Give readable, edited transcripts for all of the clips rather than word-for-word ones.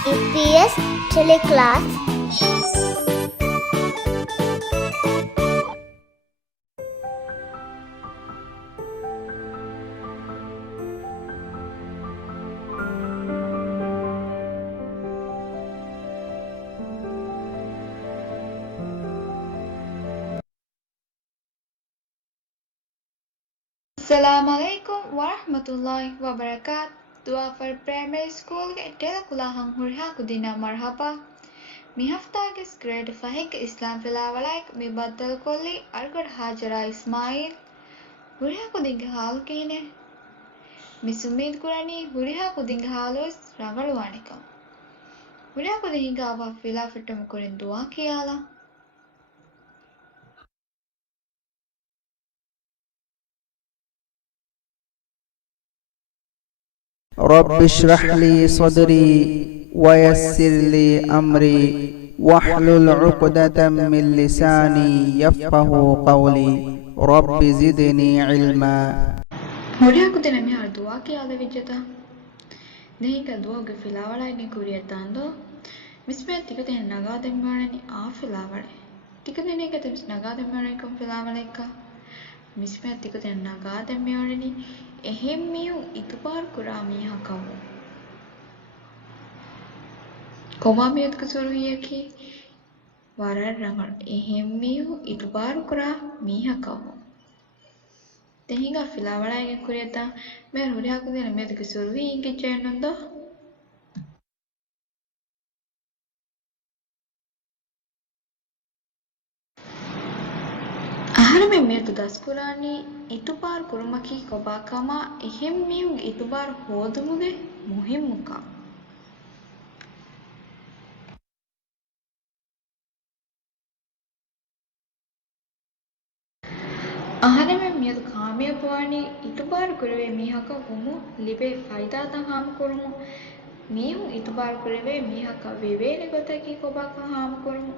EPS Teleclass. Assalamualaikum warahmatullahi wabarakatuh. Dua for primary school ke tela kulahang hurha kudina marhaba. Mi hafta ke grade 5 ke Islam filawalaik mi baddal kolli argod Hajara Ismail. Hurha kudinga halu kine. Mi sumid kurani hurha kudinga halu ragalu wanikam. Hurha kudinga ava fila fitum kurin dua kiyala. رب اشرح لي صدري ويسر لي أمري واحلل عقدة من لساني يفقه قولي رب زدني علما. Hurha kudina mi har dua kiyala vijjata. Dehinka duoge filawalaige kuriyatando. Mispe tikuten nagademmarani ಆ filawale. Tikudene kete nagademmarani kom filawaleka. Mispe tikuten nagademmarani ehem miu itupar kurami hakawu. Koma miut kusuruyaki warar rangal ehem miu itupar kurami hakawu. Dehinga filawalaige kuriyata mer huriha kudene miut kusuruyi inge chenundo. අහරමෙ මියතු දස්කුරානි ඉතුපාර කුරුමකි කොබාකමා එහෙම් මියුගේ ඉතුපාර හෝදුමුගේ මුහිම්මුකා අහරමෙ මියතු කාමියපවානි ඉතුපාර කුරවේ මීහක හුමු ලිබේ ෆයිදාතන් හාම කුරුමු මීහුන් ඉතුපාර කුරවේ මීහක වෙවේලි ගොතකි කොබාකා හාම කුරුමු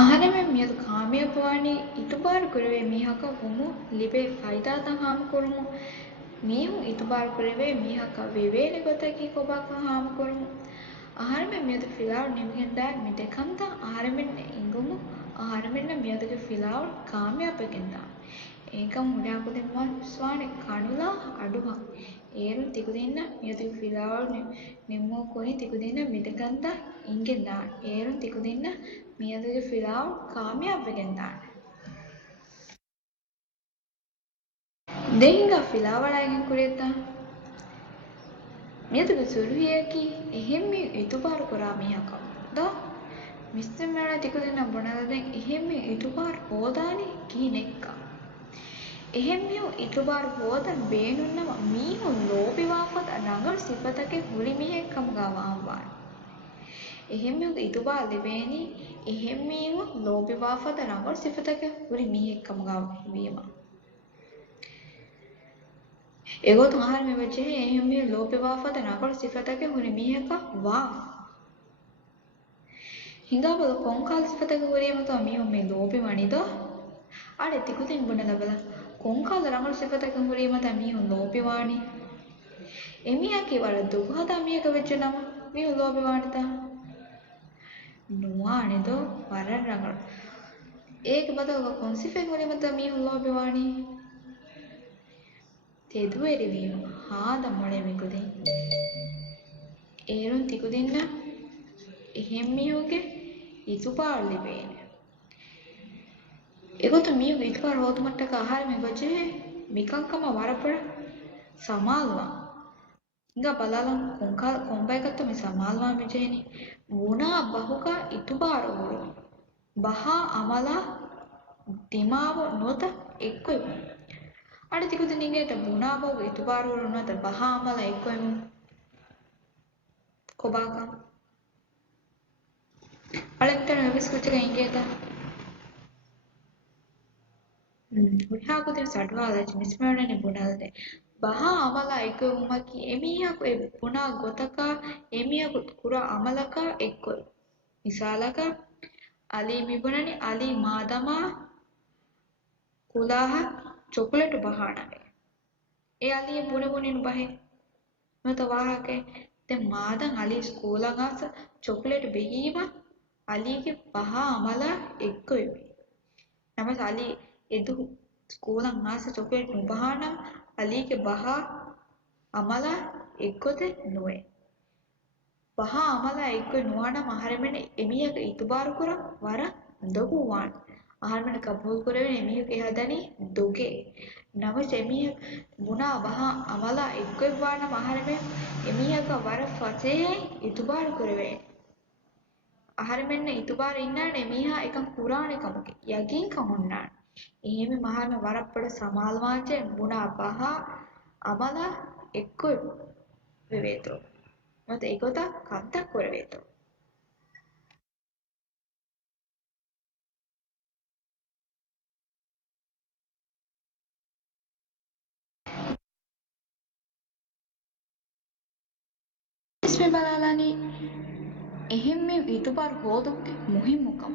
අහරමෙ මියතු කාමියපවානි ඉතුපාර කුරවේ මීහක හුමු ලිබේ ෆයිදාතන් හාම කුරුමු මීහුන් ඉතුපාර කුරවේ මීහක වෙවේලි ගොතකි කොබාකා හාම කුරුමු අහරමෙ මියතු ෆිලාව් නිමිගෙන්දා මිදෙකම්තා අහරමෙන්න ඉඟුමු අහරමෙන්න මියතුගේ ෆිලාව් කාමියපගෙන්දා ඒකම් හුඩාකුදෙන්වා ස්වානේ කණුලා අඩුවා ඒරුන් තිකුදෙන්න මියතුගේ ෆිලාව් නිම්මෝ කොයි තිකුදෙන්න මිදකන්දා ඉංගෙන්දා ඒරුන් තිකුදෙන්න මියතුගේ ෆිලාව් කාමියපගෙන්දා දෙහිඟා ෆිලාවලාගෙන් කුරෙත්තා මියතුගේ සුළුහියකි එහෙම් මිය ඉතුපාරු කරා මියකම් දෝ mystery මෙරා තිකුදෙන්න බොනලදෙන් එහෙම් මිය ඉතුපාරු හෝදානි කිහිනෙක්කා එහෙම් මිය ඉතුපාරු හෝදන් බේනුන්නම මීහුන් ලෝබිවාපත නගල් සිපතකේ හුරි මිහෙක්කම ගාවාම්වාන එහෙම් මිය ඉතුපාරු දෙබේනි එහෙම් මිය ලෝබිවාපත නගල් සිපතකේ හුරි මිහෙක්කම ගාවීමා එගොත් ආහාර මේ වචේ එහෙම් මිය ලෝබිවාපත නගල් සිපතකේ හුරි මිහෙක්ක වා ಹಿಂಗಾಬಲ ಕೊಂಕಾಲ ಸಿಫತಗ ಹುರಿಯಮತ ಮೀಹು ಮೇ ಲೋಬಿ ಮಣಿದ ಆಡೆ ತಿಕುತಿನ್ ಬುಣಲಬಲ ಕೊಂಕಾಲ ರಂಗಲ ಸಿಫತಗ ಹುರಿಯಮತ ಮೀಹು ಲೋಬಿ ವಾಣಿ ಎಮಿಯಾಕಿ ವರ ದುಗಹದ ಮಿಯಕ ವೆಚ್ಚ ನಮ ಮೀಹು ಲೋಬಿ ವಾಣಿತ ನುವಾಣಿದ ವರ ರಂಗಲ ಏಕ ಬದಗ ಕೊನ್ಸಿಫೆ ಹುರಿಯಮತ ಮೀಹು ಲೋಬಿ ವಾಣಿ ತೆದುವೆರಿ ವೀಮ ಹಾದ ಮೊಳೆ ಮಿಗುದಿ ಏರುನ್ ತಿಕುದಿನ್ನ එහෙම් මියුගේ ඉතුපාර ලිබේන එගොත මියුගේ ඉතුපාර හෝතුමට්ටක ආහාර මේ වජේ මිකංකම වරපර සමාල්වා ඉංග බලාලන් කොංකා කොම්බයකත්ත මේ සමාල්වා මෙජේනි වුණා බහුක ඉතුපාර වරු බහා අමලා දිමාව නොත එක්කොයි අඩ තිකුද නිගේට වුණා බහුක ඉතුපාර වරු නොත බහා අමලා එක්කොයි කොබාකම් අලෙක්තර විස්කුචක ඉංගේත ಹುಡ್ಯಾಕುದಿನ ಸಡ್ವಾಲಜ್ ಮಿಸ್ಮರಣೆ ಬುಣಲ್ದೆ ಬಹಾ Amala ಎಕ್ಕೊಯ್ ಉಮ್ಮಕಿ ಎಮಿಯಾಕು A ಬುಣಾ ಗೊತಕ ಎಮಿಯಾಕು ಕುರ ಅಮಲಕ ಎಕ್ಕೊಯ್ ಮಿಸಾಲಕ Ali ಮಿಬುಣನಿ Ali ಮಾದಮಾ ಕುಲಾಹ chocolate ಬಹಾಣಗೆ A ಅಲಿಯ ಬುಣೆ ಬುಣಿನ ಬಹೆ ಮತ ವಾಹಕೆ දැන් මාදන් අලි ස්කෝලන් ආස චොක්ලේට් බෙහීම අලිගේ පහ අමල එක්ක වෙමි. නමස් අලි එදු ස්කෝලන් ආස චොක්ලේට් නුබහනම් අලිගේ බහ අමල එක්කොද නොවේ. පහ අමල එක්ක නුවනම් ආහාරෙමන එමියක ඉතුබාරු කරම් වර දොගුවාන්. ආහාරමන කබූල් කරවෙන එමියක එහදනි දොගේ. නමස් එමිය මුනා බහ අමල එක්ක වානම් ආහාරෙමන එමියක වර ෆසේ ඉතුබාරු කරවේ. ආහාරමෙන්න ඉතුබාර ඉන්නාන එමිහා එකම් කුරාණේ කමකේ යකින් කමුන්නාන. එහෙම මහාන වරප්පඩ සමාල්වාචේ මුනා බහ අමල එක්ක වෙවේතෝ. මත ඒකත කද්දක් කරවේතෝ. इसमें बलालानी එහෙම මේ ඉතුබාර හෝදුගේ මුහිම්මුකම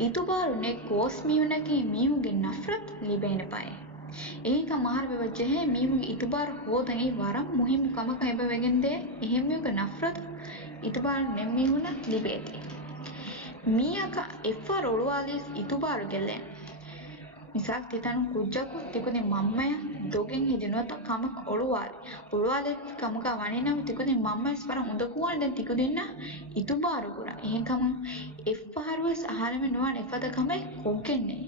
ඉතුබාරුනේ කෝස් මියුනකි මියුගේ නෆරත් ලිබේන පය ඒක මහර වෙවච්චේ මියුගේ ඉතුබාර හෝදගේ වරම් මුහිම්මුකම කයිබ වෙගෙන්දේ එහෙම මියුගේ නෆරත් ඉතුබාර නෙම්මියුන ලිබේති මියක එෆර් ඔළුවාලිස් ඉතුබාරු ගෙල්ලෙන් මිසක් තිතන කුජ්ජකු තිකුනේ මම්මය දොගෙන් හිදිනවත කමක ඔළුවාලි කමක වණිනම් තිකුනේ මම්මස් පර උදකුවල් දැන් තිකු දෙන්න ඉතුබාරු කුරා එහෙකම එෆ්ෆාරුවස් ආහාරම නුවන් එෆද කමයි කොග්ගෙන්නේ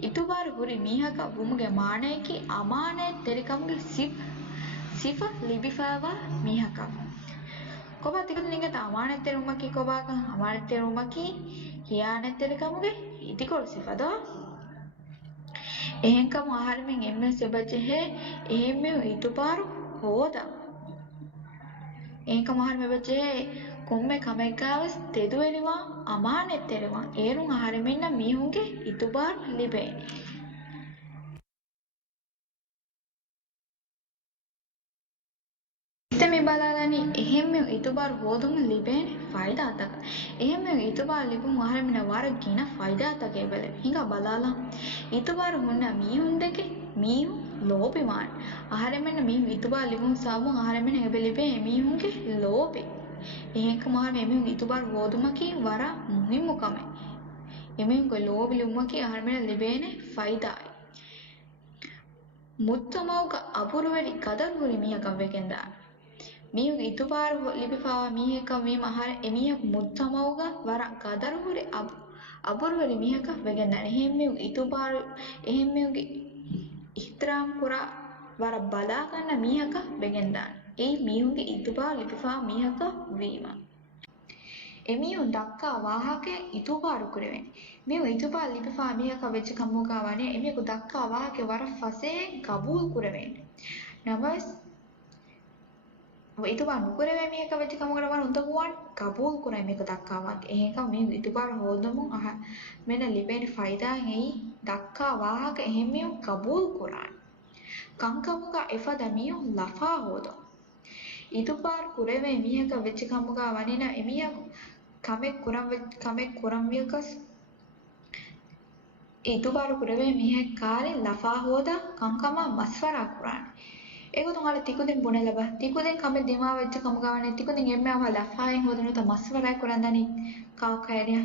ඉතුබාරු කුරි මීහක වුමුගේ මානයකි අමානය තෙරිකමුගේ සිෆ ලිබිෆාවා මීහක කොබා තිකුනේ නිගත අමානය තෙරුමකි කොබාක අමානය තෙරුමකි හියානය තෙරිකමුගේ ඉතිකොල් සිෆදෝ එහෙන්කම ආහාරමින් එම්මෙ සෙබජෙහෙ එහෙම්මෙ ඉතුපාරු හෝදා එහෙන්කම ආහාරමෙ බජෙහෙ කොම්මෙ කමෙක්ගාවස් තෙදුවෙනවා අමානෙත්තෙරවා ඒරුන් ආහාරමින්න මීහුන්ගේ ඉතුපාරු ලිබේනි ඉතමි බලාලනි එහෙම්මෙ ඉතුපාරු හෝදුම ලිබේනි ෆයිදාතක එහෙම්මෙ ඉතුපාරු ලිබුන් ආහාරමින වර ගින ෆයිදාතක එබලෙ හිඟා බලාලා ඉතුබාරු හොන්න මීහුන් දෙකේ මීහුන් ලෝභිමාන් ආහාරෙමෙන්න මීහුන් ඉතුබාරු ලිබුන් සාමුන් ආහාරෙමෙන්න එබෙලිබේ මීහුන්ගේ ලෝභි එහෙක මහා මෙමීහුන් ඉතුබාරු හෝදුමකි වර මුහිම්මුකමයි එමීහුන්ගේ ලෝභි ලුම්මකි ආහාරෙමෙන්න ලිබේනේ ෆයිදායි මුත්තමවුක අපුරුවැඩි කදරුවරි මීහකම් වෙකෙන්දා මීහුන් ඉතුබාරු ලිබිපාවා මීහකම් වීම ආහාර එමීහක් මුත්තමවුක වර කදරුවරි අබුරුවරි මීහක වෙගෙන්දා එහෙම්මියු ඉතුබාරු එහෙම්මියුගේ ඉහ්තරාම් කුරා වර බලා ගන්න මීහක වෙගෙන්දා ඒ මීහුගේ ඉතුබාරු ලිපිෆා මීහක වීම එමියු දක්කා වාහකේ ඉතුබාරු කරවෙන්නේ මේ ඉතුබාරු ලිපිෆා මීහක වෙච්ච කම්මුකා වනේ එමියු දක්කා වාහකේ වර ෆසේ කබූල් කරවෙන්නේ නමස් ඉතුබාරු නුකරවේ මීහක වෙච්ච කම්මුකට වර උන්තකුවන් කබූල් කරයි මේක දක්කා වාහකේ එහෙක මේ ඉතුබාරු හොදමු මෙන්න ලිබෙන ෆයිදාන් එයි දක්කා වාහක එහෙමියු කබූල් කුරාන් කංකමුක එෆද මියු ලෆා හොදෝ ඉතුපාර කුරෙවේ මියක වෙච්ච කමුක වනින එමිය කමෙක් කුරම් වියකස් ඉතුපාර කුරෙවේ මිය කාලේ ලෆා හොදා කංකම මස්වරා කුරාන් ඒක තුමාල තිකුදින් බොනේ ලබ තිකුදින් කමෙ දිමා වෙච්ච කමුක වනේ තිකුදින් එම්මව ලෆායෙන් හොදනු ත මස්වරා කුරන් දනි කාකයරිය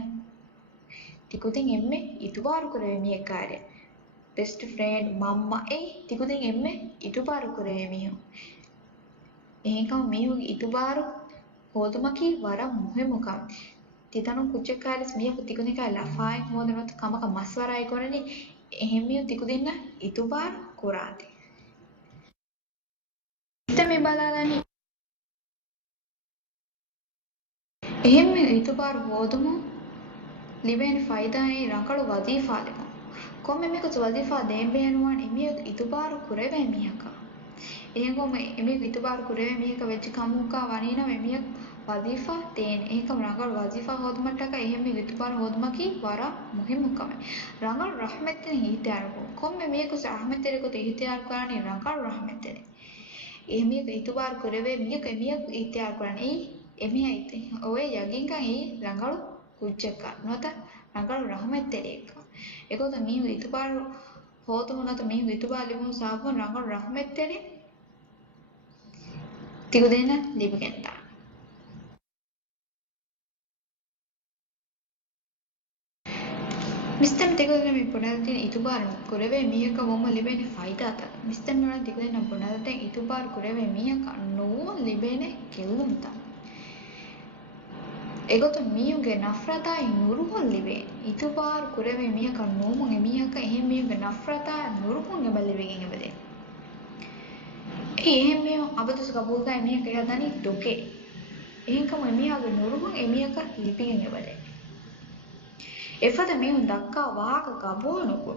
තිකුදින් එම්මෙ ඉතුබාරු කරවේ මිය කාර්ය බෙස්ට් ෆ්‍රෙන්ඩ් මම්මා ඒ තිකුදින් එම්මෙ ඉතුබාරු කරවේ මියෝ එහෙකම මියෝ ඉතුබාරු හොදුමකි වර මුහෙමුකම් තිතනු කුච්චකාරස් මියෝ තිකුදින් කා ලෆායෙන් හොදනොත් කමක මස්වරායි කරනි එහෙම මියෝ තිකුදින්න ඉතුබාරු කුරාති ඉතමි බලාලනි එහෙම ඉතුබාරු හොදුමු ලිබෙන ෆයිදානේ රකළු වදීෆාලෙම කොම්මෙ මේක වදීෆා දෙම්බේනුවන් එමියක ඉතුබාරු කුරෙවේ මියක එහෙගොම එමියක ඉතුබාරු කුරෙවේ මියක වෙච්ච කමුකා වනින එමියක වදීෆා තේන ඒකම රකළු වදීෆා හොදුමට්ටක එහෙම ඉතුබාරු හොදුමකි වර මුහිම්මුකම රංගල් රහමෙත්තෙන් හිතාරකෝ කොම්මෙ මේක රහමෙත්තෙරක හිතාර කරන්නේ රංගල් රහමෙත්තෙන් එමියක ඉතුබාරු කුරෙවේ මියක එමියක හිතාර කරන්නේ එමිය ඉතින් ඔය යගින්කන් ඒ රංගල් කුච්චක නොත රංගල් රහමෙත්තෙරේක ඒකෝත මිහු ඉතුබාරු හොතුනත මිහු ඉතුබාරු ලිබුන් සාපන් රංගල් රහමෙත්තෙරේ තිකුදෙන ලිපගෙන්ත මිස්තම් තිකුදෙන මේ පුනරදින ඉතුබාර කුරවේ මීහක වොම ලිබෙන ෆයිදාත මිස්තම් නන තිකුදෙන පුනරදෙන් ඉතුබාර කුරවේ මීහක නෝ ලිබෙන කෙල්ලුන්ත එගොත මීයුගේ නෆරතා නුරුහොල් ලිබේ ඉතුබාර කුරවේ මීහක නෝමුන් එමීහක එහෙම මීයුගේ නෆරතා නුරුහොන් එබලිබෙගෙන් එබදේ එහෙම මේ අබදුස් කබූල්දා එමීහක යදනි ඩොකේ එහෙන්කම එමීහගේ නුරුහොන් එමීහක ලිපිගෙන් එබදේ එෆද මීහුන් දක්කා වාහක කබූල් නුකු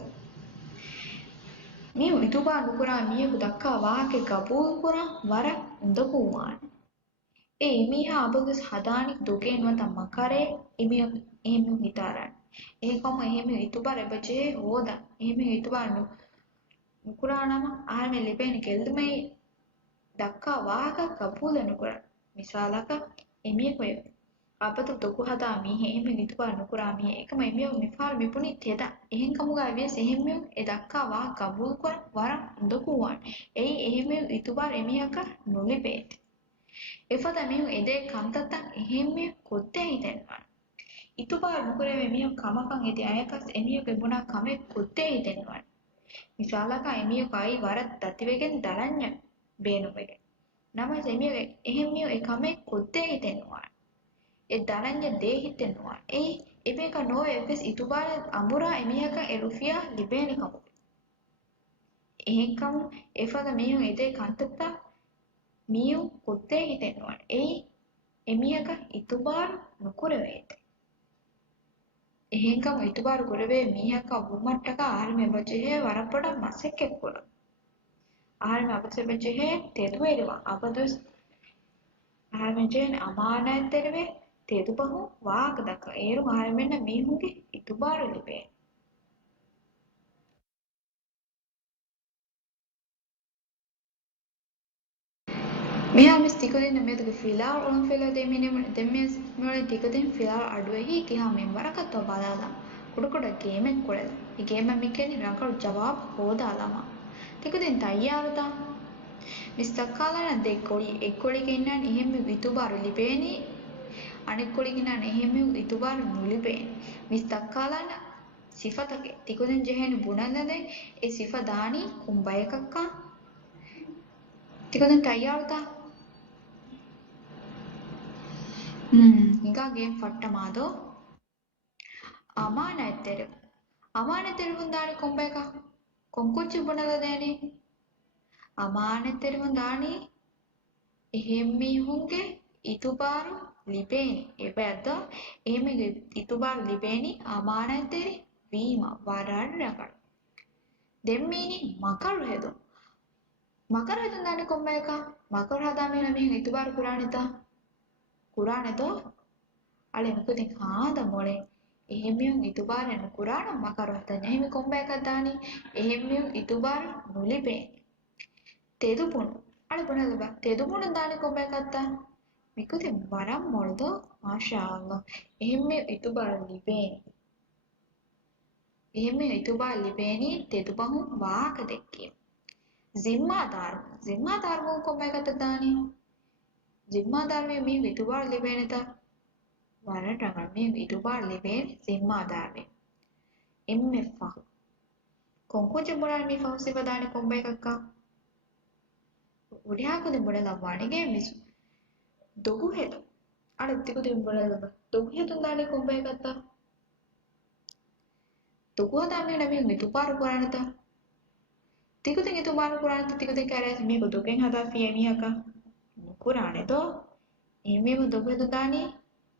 මීහු ඉතුබාර නුකුරා මීයකු දක්කා වාහකේ කබූල් කුරා වර උඳකුවාන ඒ එමීහා අබදුස් හදානි ඩොකේ නුවත මකරේ එමීහ එහෙම හිතාරන් ඒකම එහෙම ඉතුබාර එබජේ හෝදා එහෙම ඉතුබාර නුකුරානම ආරමෙ ලිපෙන කෙල්දුමයි දක්කා වාහක කබූල නුකුර මිසාලක එමීහකෝ අපත තොකු හදා මීහෙ එහෙම ඉතුබාර නුකුරා මීහෙ එකම එමීහ මිෆාර මිපුනි තෙද එහෙන් කමුගා වියස් එහෙම ඒ දක්කා වාහ කබූල් කර වර උඳකුවාන් එයි එහෙම ඉතුබාර එමීහක නුලිබේත් එෆද මීහු එදේ කන්තත එහෙම කොත්තේ හිතෙන්වා ඉතුබාර නුකුරේ එමීහ කමකන් එති අයකස් එමීහගේ බුණා කමේ කොත්තේ හිතෙන්වා මිසාලක එමීහ කයි වර තතිවෙගෙන් දරඤ්ඤ බේනුවෙගෙන් නමස් එමීහ එහෙම ඒ කමේ කොත්තේ හිතෙන්වා ඒ දරඤ්ඤ දේ හිතෙන්වා ඒ එමේක නෝ එෆස් ඉතුබාර අමුරා එමීහක එරුෆියා ලිබේන කමු එහෙන්කම් එෆද මීහු එදේ කන්තත මීහු කොත්තේ හිතෙන්වා ඒ එමීහක ඉතුබාර නුකුරවේත එහෙන්කම ඉතුබාර කුරවේ මීහක බුමට්ටක ආරමෙ බජෙහෙ වරපොඩ මසෙක්කෙක් කුර ආරමෙ අපසේ බජෙහෙ තෙදුවේරවා අපදුස් ආරමෙ ජෙන් අමානයතරවේ තෙදුබහු වාක දක ඒරු ආරමෙන්න මීහුගේ ඉතුබාර ලිබේ මෙහා මිස් තිකුදින මෙදක ෆිලාල් ඔන් ෆිලා දෙමිනෙම දෙම්මස් මොලේ තිකුදින ෆිලාල් අඩුවෙහි කිහා මෙන් වරකත් ඔබාදාලා කුඩ ගේමෙන් කොළද ಈ ಗೇಮ್ ಮಿಕ್ಕೇನಿ ರಂಕಳು ಜವಾಬ್ ಹೋದಾಲಮ ತಿಕುದಿನ್ ತಯ್ಯಾರುದ ಮಿಸ್ತಕ್ಕಾಲನ ದೆಕ್ಕೊಳಿ ಎಕ್ಕೊಳಿಗೆ ಇನ್ನಾನ್ එහෙම්මි විතුබාරු ලිබේනි අනෙක්කොಳಿಗೆ ಇನ್ನಾನ್ එහෙම්මි විතුබාරු නුලිබේනි ಮಿಸ್ತಕ್ಕಾಲನ ಸಿಫತಗೆ ತಿಕುದಿನ್ ಜೆಹೆನು ಬುಣಲ್ಲದೆ ඒ ಸಿಫ ದಾನಿ ಕುಂಬಯಕಕ್ಕ ತಿಕುದಿನ್ ತಯ್ಯಾರುದ ಈಗ ಗೇಮ್ ಫಟ್ಟ ಮಾದೋ ಅಮಾನತೆರುವುಂದಾಣಿ ಕೊಂಬೇಕ ಕೊಂಕುಚ್ಚಿ ಬುಣಲದೇನಿ ಅಮಾನತೆರುವುಂದಾಣಿ ಎಹೆಮ್ಮೀಹುಂಗೆ ಇತುಬಾರು ಲಿಬೇನಿ ಎಬೆದ್ದ ಎಹೆಮ್ಮಿಗೆ ಇತುಬಾರು ಲಿಬೇನಿ ಅಮಾನತೆರಿ ವೀಮ ವರಡ್ರಗಳು ದೆಮ್ಮೀನಿ ಮಕರು ಹೆದು ಮಕರು ಹೆದುಂದಾಣಿ ಕೊಂಬೇಕ ಮಕರು ಹದಾಮಿನ ಮೀಹುಂಗೆ ಇತುಬಾರು ಕುರಾಣೆದೋ ಅಳೆ ಮುಕುದಿನ್ ಹಾದ ಮೊಳೆ එහෙම්මියුන් ඉතුබාර නුකුරාන මකරවත නෙහිමි කොම්බයකදානි එහෙම්මියුන් ඉතුබාර නුලිබේ තෙදුපුණු අල පුණලබ තෙදුපුණු දානි කොම්බයකත්තා මිකුති වරම් මොල්දෝ මාෂාඅල්ලාහ් එහෙම්මියු ඉතුබාර ලිබේනි එහෙම්මියු ඉතුබාර ලිබේනි තෙදුබහු වාක දෙක්කේ ಜಿಮ್ಮಾದಾರ್ කොම්බයකත්තානි ಜಿಮ್ಮಾದಾರ್ මේ ඉතුබාර ලිබේනතා වරටගල් මේ ඉතුබාර ලිබේ ಜಿಮ್ಮಾದಾರ್ එම්මෙෆා කොංකොජ මොරල් මේ ෆෞසිව දානි කොම්බයකක්ක උඩියාකුද මොඩල වණිගේ මිසු දොගු හෙද අරතිකුද මොඩල දොගු හෙතුන් දානි කොම්බයකත්ත දොගු දාන්නේ නැමෙ මිතුපාර කරණත තිකුදින් ඉතුබාර කරණත තිකුදින් කරේ මේ දොගෙන් හදා ෆියමියක කුරාණේතෝ එමෙම දොගු හෙතු දානි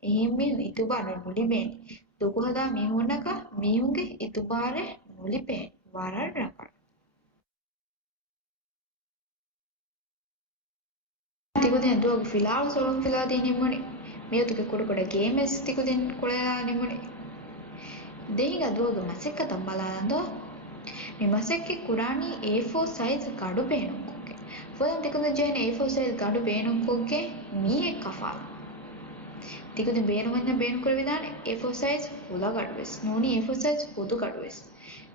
එහෙම්මි ඉතුබාර නුලිබේනි දොගු හදා මිහුණක මිහුන්ගේ ඉතුබාර නුලිබේ වරරක තිකුදින් දොගු ෆිලාල් සොලොන් ෆිලා දිනිමුනි මේතුක කුඩ ගේමස් තිකුදින් කොළලා නිමුනි දෙහිග දොගු මසෙක්ක තම්බලානදෝ මේ මසෙක්කේ කුරාණි A4 size ගඩු බේනුක්කෝගේ ෆොයම් තිකුදින් ජේන A4 size ගඩු බේනුක්කෝගේ මීහෙ කෆාල තිකුදින් බේනුවෙන්න බේනු කර විදානේ A4 size හුලා ගඩුවෙස් නෝනි A4 size හුදු ගඩුවෙස්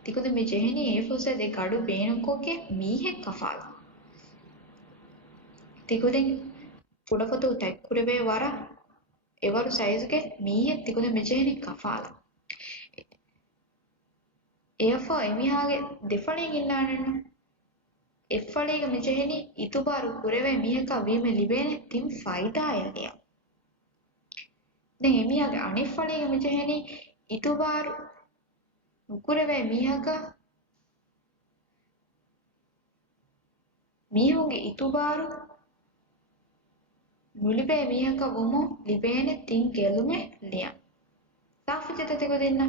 තිකුදින් මේ ජෙහෙනි A4 size ඒ ගඩු බේනුක්කෝගේ මීහෙ කෆාල තිකුදින් පුඩපොතු තැක්කුරවේ වර එවරු සයිස්ගේ මීහෙක් තිකුණ මෙජෙහෙනි කෆාල එයෆා එමිහාගේ දෙෆලෙන් ඉන්නානෙන්න එෆලේග මෙජෙහෙනි ඉතුබාරු කුරවේ මීහක වීම ලිබේනේ තින් ෆයිදා එල්ලිය දැන් එමිහාගේ අනිෆලේග මෙජෙහෙනි ඉතුබාරු කුරවේ මීහක මීහුගේ ඉතුබාරු නුලිබේ මීහක වුමු ලිබේනේ තින් ගෙලුමේ ලියන් ಸಾಫಿಜತೆ ಗೊದಿನ್ನ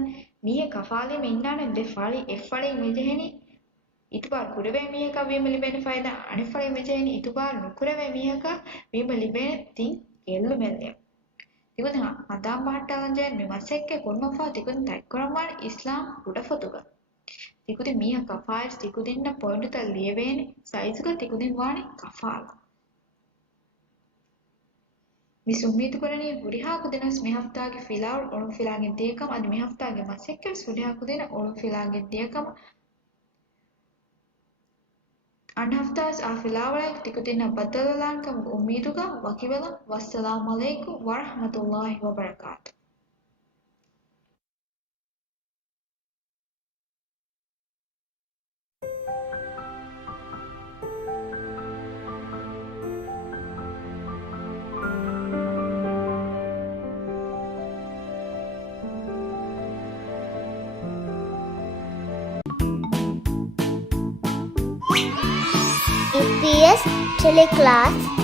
ಮೀಯ ಕಫಾಲೆ ಮಿನ್ನಾನೆ ದೆ ಫಾಲಿ ಎಫ್ಫಳೆ ಮೆಜೆಹನಿ ಇತುಬಾರ್ ಕುರವೆ ಮೀಯಕ ವೀಮ ಲಿಬೆನೆ ಫೈದಾ ಅನಿಫಳೆ ಮೆಜೆಹನಿ ಇತುಬಾರ್ ನುಕುರವೆ ಮೀಯಕ ವೀಮ ಲಿಬೆನೆ ತಿನ್ ಗೆಲ್ಲು ಮೆಲ್ಲೆ ತಿಗುನ ಅದಾಂ ಬಾಟಾಂಜೆ ಮಿಮಸೆಕ್ಕೆ ಕೊನ್ಮಫಾ ತಿಗುನ ತೈಕೊರಮಾನ್ ಇಸ್ಲಾಂ ಉಡಫತುಗ ತಿಗುದಿ ಮೀಯ ಕಫಾಯಸ್ ತಿಗುದಿನ್ನ ಪಾಯಿಂಟ್ ತ ಲಿಯವೇನೆ ಸೈಜುಗ ತಿಗುದಿನ್ ವಾಣಿ ಕಫಾಲ මිස් උම්මීද කරණී හුරිහාකු දෙනස් මේ හෆ්තාගේ ෆිලාවල් ඔළුම් ෆිලාගේ දියකම අද මේ හෆ්තාගේ මසෙක්කල් හුරිහාකු දෙන ඔළුම් ෆිලාගේ දියකම අන් හෆ්තාස් ආ ෆිලාවලයි ටිකටින බදලලාන්කම උම්මීදුක වකිවල වස්සලාමු අලයිකුම් වරහමතුල්ලාහි වබරකාතු UPS Teleclass